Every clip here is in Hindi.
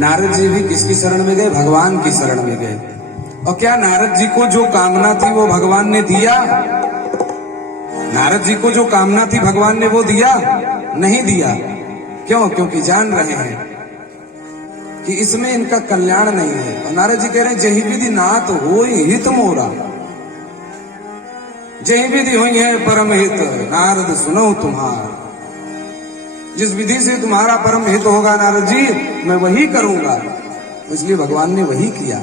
नारद जी भी किसकी शरण में गए? भगवान की शरण में गए। और क्या नारद जी को जो कामना थी वो भगवान ने दिया? नारद जी को जो कामना थी भगवान ने वो दिया? नहीं दिया। क्यों? क्योंकि जान रहे हैं कि इसमें इनका कल्याण नहीं है। और नारद जी कह रहे हैं जही विधि नाथ होई हित मोरा, जही विधि हुई है परम हित नारद सुनो तुम्हार। जिस विधि से तुम्हारा परम हित होगा नारद जी, मैं वही करूंगा। इसलिए भगवान ने वही किया।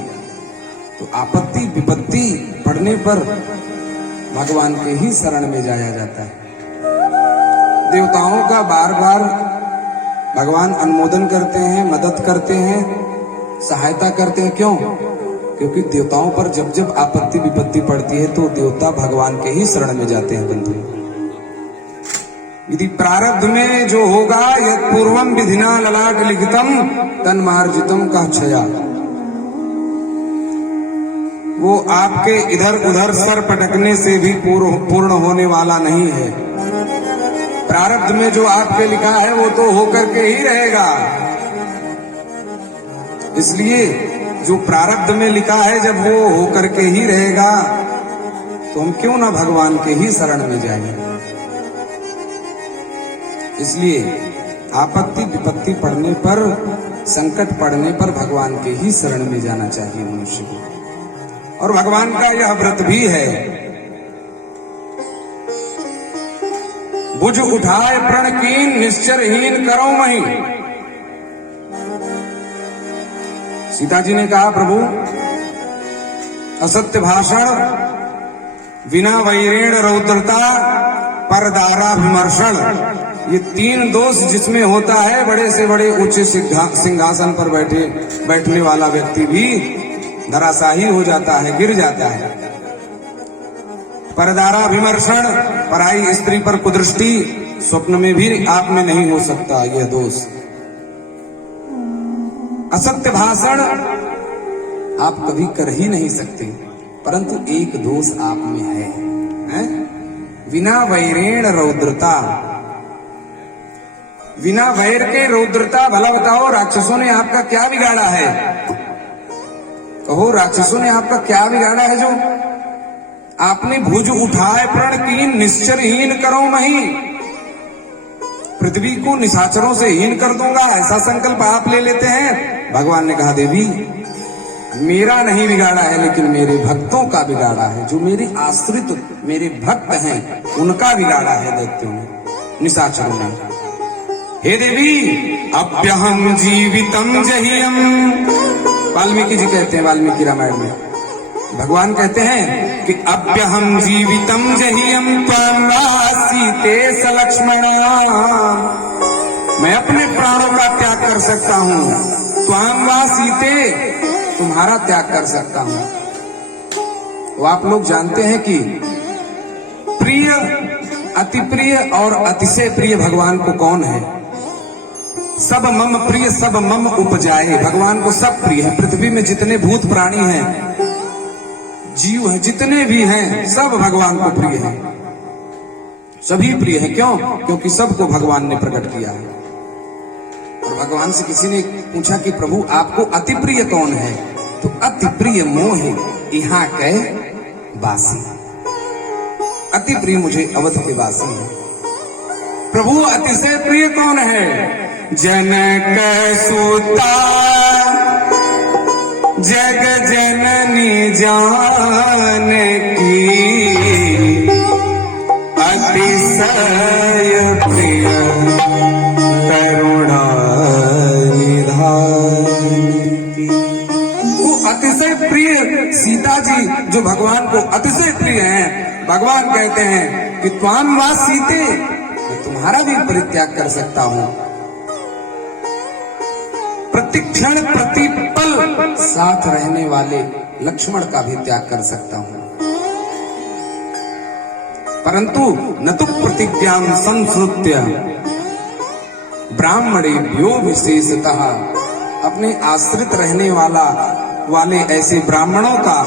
तो आपत्ति विपत्ति पड़ने पर भगवान के ही शरण में जाया जाता है। देवताओं का बार बार भगवान अनुमोदन करते हैं, मदद करते हैं, सहायता करते हैं। क्यों? क्योंकि देवताओं पर जब जब आपत्ति विपत्ति पड़ती है तो देवता भगवान के ही शरण में जाते हैं। बंधु, यदि प्रारब्ध में जो होगा यद पूर्वम विधिना ललाट लिखितम तन्मार्जितम का क्षया, वो आपके इधर उधर सर पटकने से भी पूर्ण होने वाला नहीं है। प्रारब्ध में जो आपके लिखा है वो तो होकर के ही रहेगा। इसलिए जो प्रारब्ध में लिखा है जब वो होकर के ही रहेगा तो हम क्यों ना भगवान के ही शरण में जाएंगे। इसलिए आपत्ति विपत्ति पड़ने पर, संकट पड़ने पर भगवान के ही शरण में जाना चाहिए मनुष्य को। और भगवान का यह व्रत भी है, बुझ उठाए प्रण कीन निश्चरहीन करो मही। सीता जी ने कहा प्रभु असत्य भाषण, बिना वैरेण रौद्रता, परदारा विमर्शन, ये तीन दोष जिसमें होता है बड़े से बड़े ऊंचे सिंहासन पर बैठने वाला व्यक्ति भी धराशाही हो जाता है, गिर जाता है। परदारा विमर्शन, पराई स्त्री पर कुदृष्टि, स्वप्न में भी आप में नहीं हो सकता यह दोष। असत्य भाषण आप कभी कर ही नहीं सकते, परंतु एक दोष आप में है? बिना वैरेण रौद्रता, बिना वैर के रौद्रता। भला बताओ राक्षसों ने आपका क्या बिगाड़ा है? कहो राक्षसों ने आपका क्या बिगाड़ा है जो आपने भुज उठाए प्रण कीन निश्चरहीन करो मही। पृथ्वी को निशाचरों से हीन कर दूंगा, ऐसा संकल्प आप ले लेते हैं। भगवान ने कहा देवी मेरा नहीं बिगाड़ा है, लेकिन मेरे भक्तों का बिगाड़ा है। जो मेरे आश्रित मेरे भक्त हैं उनका बिगाड़ा है दैत्यों ने, निशाचरों ने। हे देवी अप्यहम जीवितम जहियम, वाल्मीकि जी कहते हैं वाल्मीकि रामायण में, भगवान कहते हैं कि अप्यहम जीवितम जहियम त्वां सीते सलक्ष्मणा, मैं अपने प्राणों का त्याग कर सकता हूँ। त्वां सीते, तुम्हारा त्याग कर सकता हूँ। वो आप लोग जानते हैं कि प्रिय, अति प्रिय और अतिशय प्रिय भगवान को कौन है? सब मम प्रिय सब मम उपजाए। भगवान को सब प्रिय है। पृथ्वी में जितने भूत प्राणी हैं, जीव हैं, जितने भी हैं, सब भगवान को प्रिय हैं, सभी प्रिय हैं। क्यों? क्योंकि सबको भगवान ने प्रकट किया है। और भगवान से किसी ने पूछा कि प्रभु आपको अति प्रिय कौन है? तो अति प्रिय मोह यहाँ के वासी, अति प्रिय मुझे अवध के वासी है। प्रभु अतिशय प्रिय कौन है? जनक सुता जग जननी जानकी, अतिशय प्रिय करुणा निधान की। वो अतिशय प्रिय सीता जी जो भगवान को अतिशय प्रिय हैं, भगवान कहते हैं कि त्वां वा सीते, मैं तुम्हारा भी परित्याग कर सकता हूं। प्रतिक्षण प्रतिपल साथ रहने वाले लक्ष्मण का भी त्याग कर सकता हूं, परंतु न तो प्रतिज्ञां संश्रुत्य ब्राह्मणेभ्यो विशेषतः, अपने आश्रित रहने वाले ऐसे ब्राह्मणों का,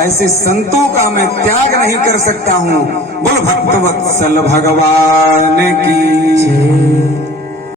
ऐसे संतों का मैं त्याग नहीं कर सकता हूं। बोल भक्तवत्सल भगवान की।